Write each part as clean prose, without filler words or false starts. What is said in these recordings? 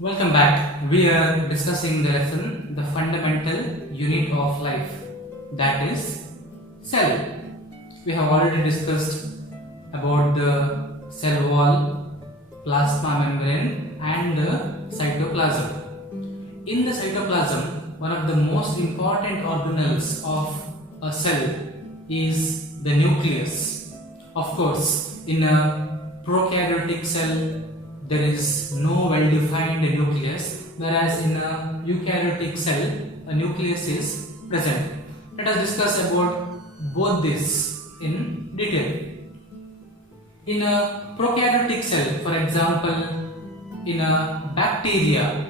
Welcome back. We are discussing the lesson, the fundamental unit of life, that is cell. We have already discussed about the cell wall, plasma membrane and the cytoplasm. In the cytoplasm, one of the most important organelles of a cell is the nucleus. Of course, in a prokaryotic cell, there is no well-defined nucleus, whereas in a eukaryotic cell, a nucleus is present. Let us discuss about both this in detail. In a prokaryotic cell, for example, in a bacteria,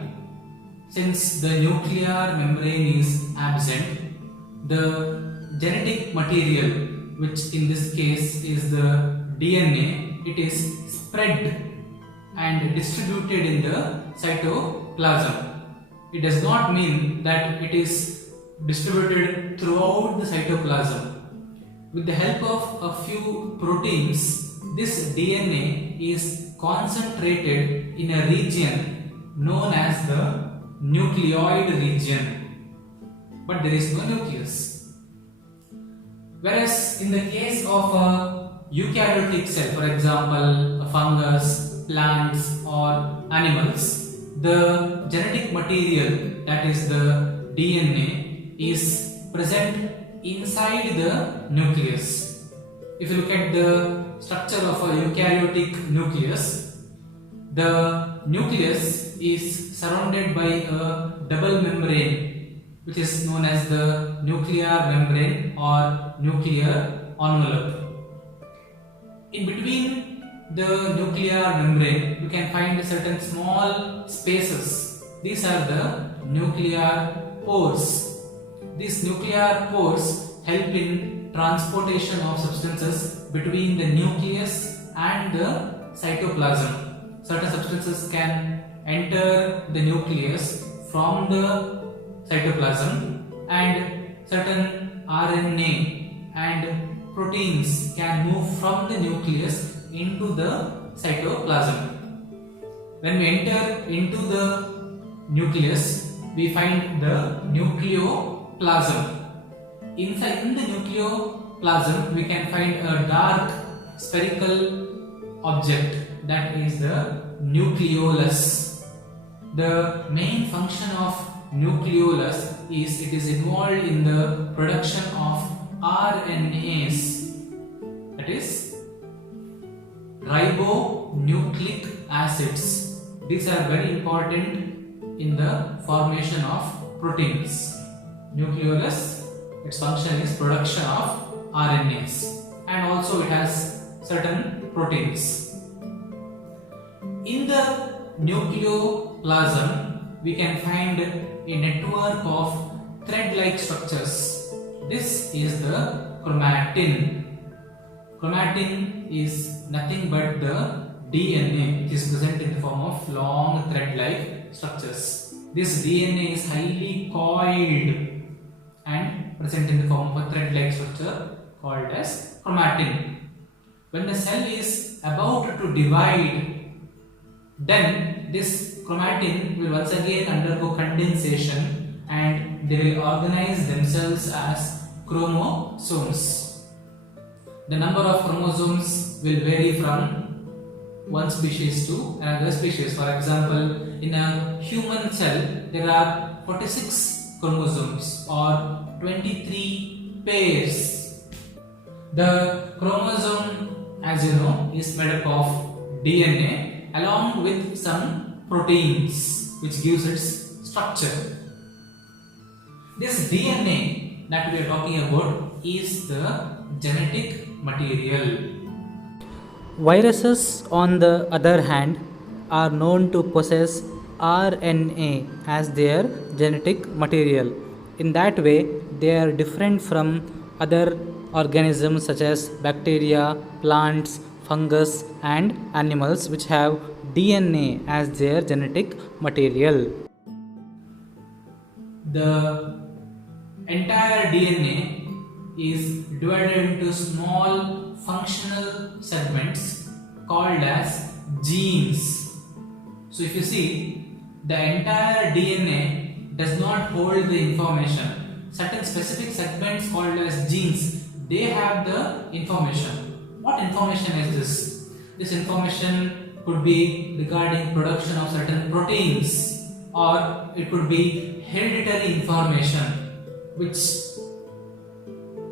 since the nuclear membrane is absent, the genetic material, which in this case is the DNA, it is spread and distributed in the cytoplasm. It does not mean that it is distributed throughout the cytoplasm. With the help of a few proteins, this DNA is concentrated in a region known as the nucleoid region, but there is no nucleus. Whereas in the case of a eukaryotic cell, for example, a fungus, plants or animals, the genetic material, that is the DNA, is present inside the nucleus. If you look at the structure of a eukaryotic nucleus, the nucleus is surrounded by a double membrane, which is known as the nuclear membrane or nuclear envelope. In between the nuclear membrane, you can find certain small spaces. These are the nuclear pores. These nuclear pores help in transportation of substances between the nucleus and the cytoplasm. Certain substances can enter the nucleus from the cytoplasm, and certain RNA and proteins can move from the nucleus into the cytoplasm. When we enter into the nucleus, we find the nucleoplasm. Inside in the nucleoplasm, we can find a dark spherical object, that is the nucleolus. The main function of nucleolus is it is involved in the production of RNAs, that is ribonucleic acids. These are very important in the formation of proteins. Nucleolus, its function is production of RNAs, and also it has certain proteins. In the nucleoplasm, we can find a network of thread-like structures. This is the chromatin. Chromatin is nothing but the DNA, which is present in the form of long thread-like structures. This DNA is highly coiled and present in the form of a thread-like structure called as chromatin. When the cell is about to divide, then this chromatin will once again undergo condensation and they will organize themselves as chromosomes. The number of chromosomes will vary from one species to another species. For example, in a human cell, there are 46 chromosomes or 23 pairs. The chromosome, as you know, is made up of DNA along with some proteins, which gives its structure. This DNA that we are talking about is the genetic material. Viruses, on the other hand, are known to possess RNA as their genetic material. In that way, they are different from other organisms such as bacteria, plants, fungus, and animals, which have DNA as their genetic material. The entire DNA is divided into small functional segments called as genes. So if you see, the entire DNA does not hold the information. Certain specific segments called as genes, they have the information. What information is this? This information could be regarding production of certain proteins, or it could be hereditary information which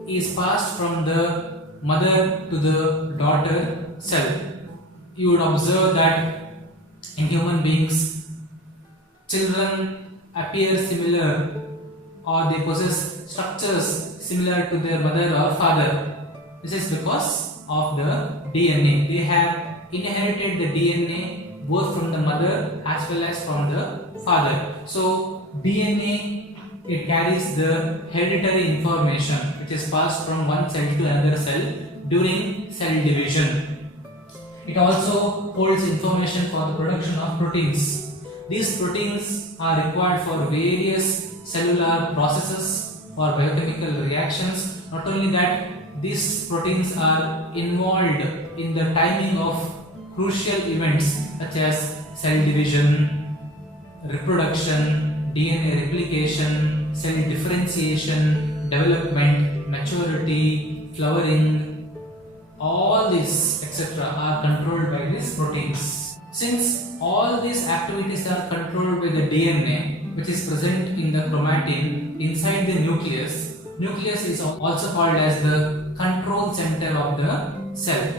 is passed from the mother to the daughter cell. You would observe that in human beings, children appear similar or they possess structures similar to their mother or father. This is because of the DNA. They have inherited the DNA both from the mother as well as from the father. So DNA, it carries the hereditary information which is passed from one cell to another cell during cell division. It also holds information for the production of proteins. These proteins are required for various cellular processes, for biochemical reactions. Not only that, these proteins are involved in the timing of crucial events such as cell division, reproduction, DNA replication, cell differentiation, development, maturity, flowering. All these etc. are controlled by these proteins. Since all these activities are controlled by the DNA, which is present in the chromatin inside the nucleus, nucleus is also called as the control center of the cell.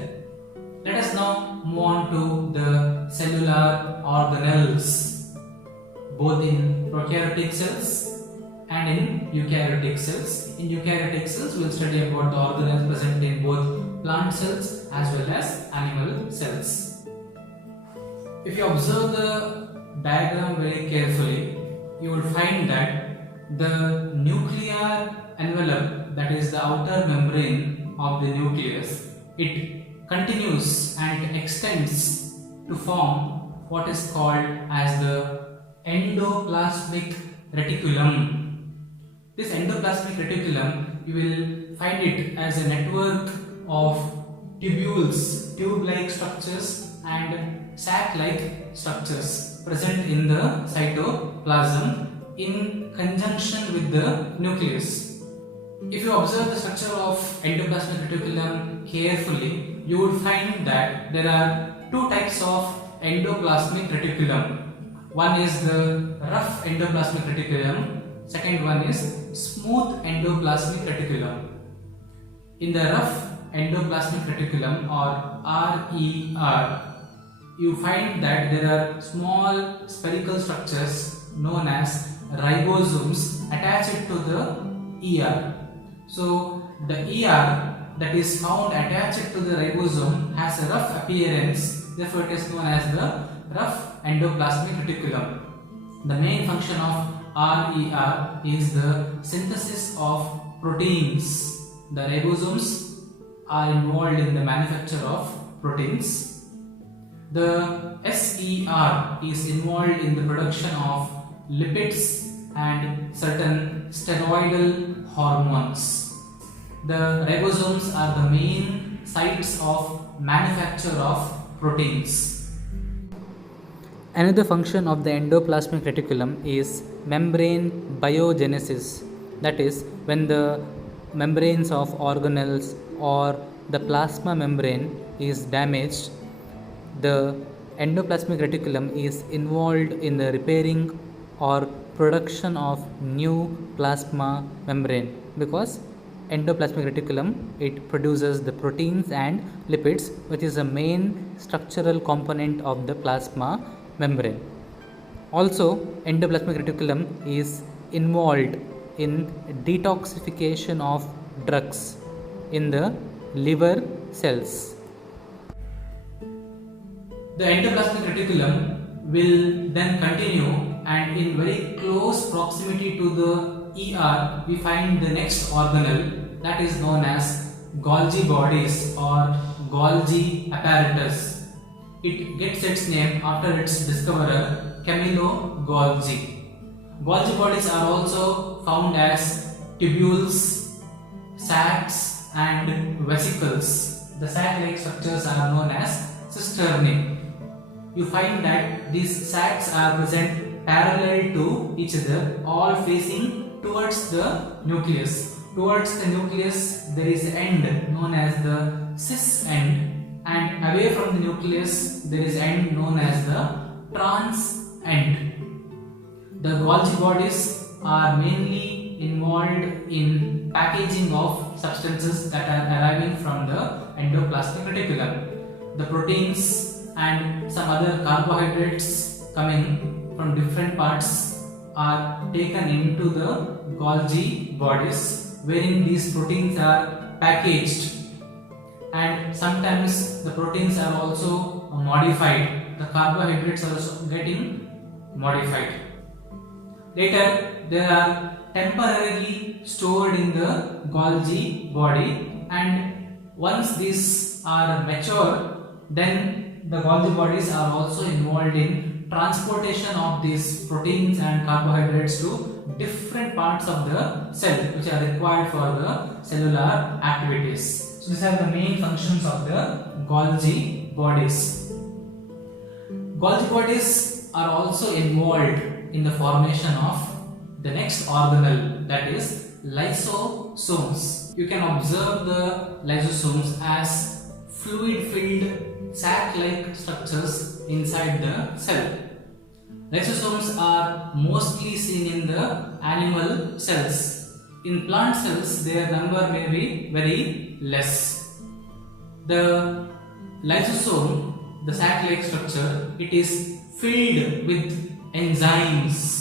Let us now move on to the cellular organelles, both in prokaryotic cells and in eukaryotic cells. In eukaryotic cells, we will study about the organelles present in both plant cells as well as animal cells. If you observe the diagram very carefully, you will find that the nuclear envelope, that is the outer membrane of the nucleus, it continues and extends to form what is called as the endoplasmic reticulum. This endoplasmic reticulum, you will find it as a network of tubules, tube-like structures and sac-like structures present in the cytoplasm in conjunction with the nucleus. If you observe the structure of endoplasmic reticulum carefully, you would find that there are two types of endoplasmic reticulum. One is the rough endoplasmic reticulum. Second one is smooth endoplasmic reticulum. In the rough endoplasmic reticulum, or RER, you find that there are small spherical structures known as ribosomes attached to the ER. So the ER that is found attached to the ribosome has a rough appearance, therefore it is known as the rough endoplasmic reticulum. The main function of RER is the synthesis of proteins. The ribosomes are involved in the manufacture of proteins. The SER is involved in the production of lipids and certain steroidal hormones. The ribosomes are the main sites of manufacture of proteins. Another function of the endoplasmic reticulum is membrane biogenesis. That is, when the membranes of organelles or the plasma membrane is damaged, the endoplasmic reticulum is involved in the repairing or production of new plasma membrane, because endoplasmic reticulum, it produces the proteins and lipids, which is a main structural component of the plasma membrane. Also, endoplasmic reticulum is involved in detoxification of drugs in the liver cells. The endoplasmic reticulum will then continue, and in very close proximity to the ER, we find the next organelle, that is known as Golgi bodies or Golgi apparatus. It gets its name after its discoverer, Camillo Golgi. Golgi bodies are also found as tubules, sacs and vesicles. The sac-like structures are known as cisternae. You find that these sacs are present parallel to each other, all facing towards the nucleus. Towards the nucleus there is an end known as the cis end, and away from the nucleus there is end known as the trans end. The Golgi bodies are mainly involved in packaging of substances that are arriving from the endoplasmic reticulum. The proteins and some other carbohydrates coming from different parts are taken into the Golgi bodies, wherein these proteins are packaged, and sometimes the proteins are also modified. The carbohydrates are also getting modified. Later, they are temporarily stored in the Golgi body, and once these are mature, then the Golgi bodies are also involved in transportation of these proteins and carbohydrates to different parts of the cell which are required for the cellular activities. So these are the main functions of the Golgi bodies. Golgi bodies are also involved in the formation of the next organelle, that is lysosomes. You can observe the lysosomes as fluid-filled sac-like structures inside the cell. Lysosomes are mostly seen in the animal cells. In plant cells, their number may be very less. The lysosome, the sac-like structure, it is filled with enzymes.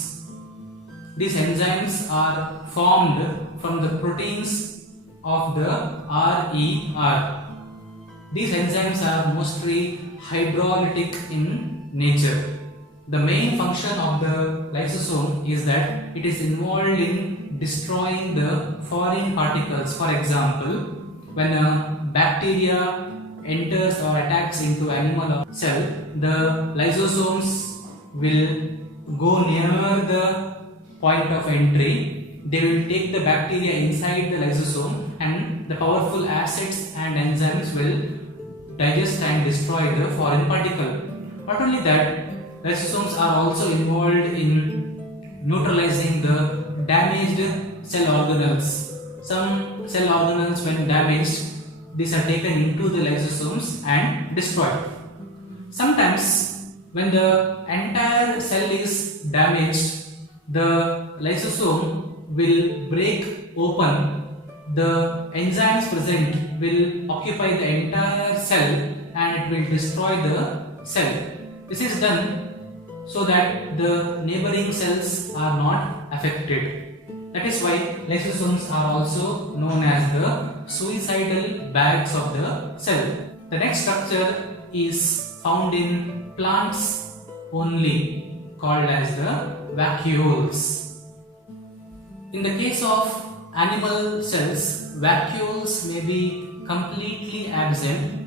These enzymes are formed from the proteins of the RER. These enzymes are mostly hydrolytic in nature. The main function of the lysosome is that it is involved in destroying the foreign particles. For example, when a bacteria enters or attacks into animal cell, the lysosomes will go near the point of entry. They will take the bacteria inside the lysosome, and the powerful acids and enzymes will digest and destroy the foreign particle. Not only that, lysosomes are also involved in neutralizing the damaged cell organelles. Some cell organelles, when damaged, these are taken into the lysosomes and destroyed. Sometimes when the entire cell is damaged, the lysosome will break open. The enzymes present will occupy the entire cell and it will destroy the cell. This is done so that the neighboring cells are not affected. That is why lysosomes are also known as the suicidal bags of the cell. The next structure is found in plants only, called as the vacuoles. In the case of animal cells, vacuoles may be completely absent.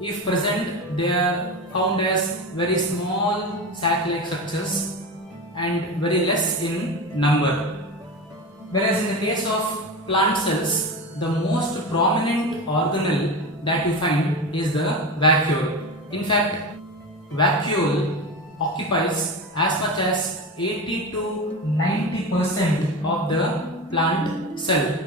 If present, they are found as very small sac-like structures and very less in number. Whereas in the case of plant cells, the most prominent organelle that you find is the vacuole. In fact, vacuole occupies as much as 80 to 90% of the plant cell.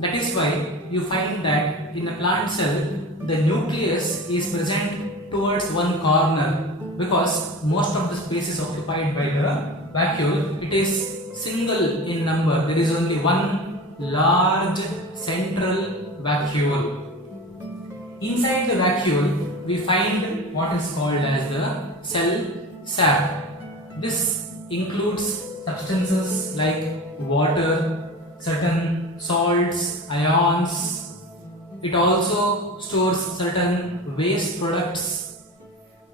That is why you find that in a plant cell, the nucleus is present towards one corner, because most of the space is occupied by the vacuole. It is single in number. There is only one large central vacuole. Inside the vacuole, we find what is called as the cell sap. This includes substances like water, certain salts, ions. It also stores certain waste products,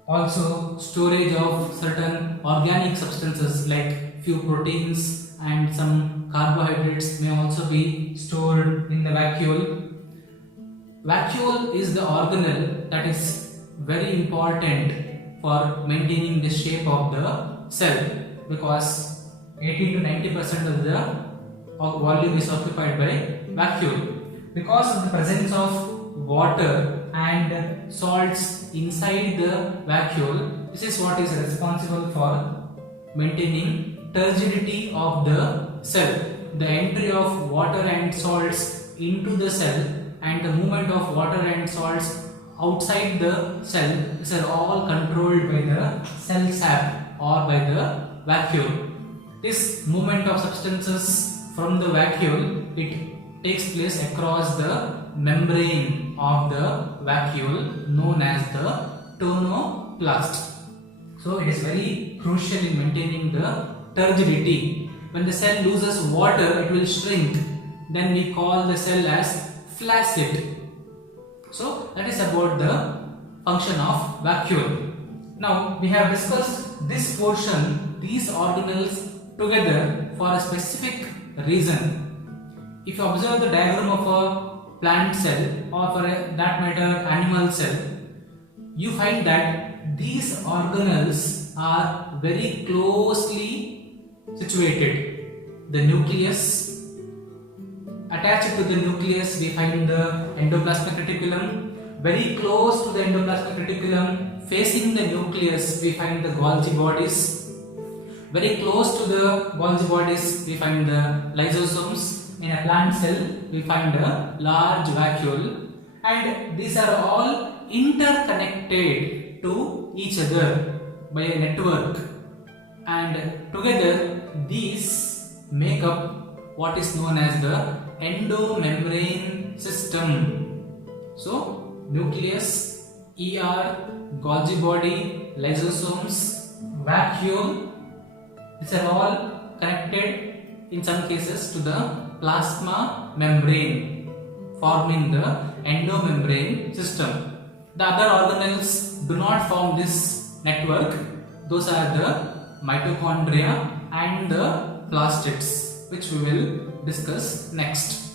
also storage of certain organic substances like few proteins and some carbohydrates may also be stored in the vacuole. Vacuole is the organelle that is very important for maintaining the shape of the cell, because 80 to 90% of the volume is occupied by vacuole. Because of the presence of water and salts inside the vacuole, this is what is responsible for maintaining turgidity of the cell, the entry of water and salts into the cell and the movement of water and salts outside the cell. These are all controlled by the cell sap or by the vacuole. This movement of substances from the vacuole, it takes place across the membrane of the vacuole known as the tonoplast. So it is very crucial in maintaining the turgidity. When the cell loses water, it will shrink. Then we call the cell as flaccid. So that is about the function of vacuole. Now we have discussed this portion, these organelles together for a specific reason. If you observe the diagram of a plant cell or for that matter animal cell, you find that these organelles are very closely situated. The nucleus, attached to the nucleus we find the endoplasmic reticulum. Very close to the endoplasmic reticulum, facing the nucleus, we find the Golgi bodies. Very close to the Golgi bodies, we find the lysosomes. In a plant cell, we find a large vacuole, and these are all interconnected to each other by a network, and together these make up what is known as the endomembrane system. So, nucleus, Golgi body, lysosomes, vacuole, these are all connected in some cases to the plasma membrane, forming the endomembrane system. The other organelles do not form this network. Those are the mitochondria and the plastids, which we will discuss next.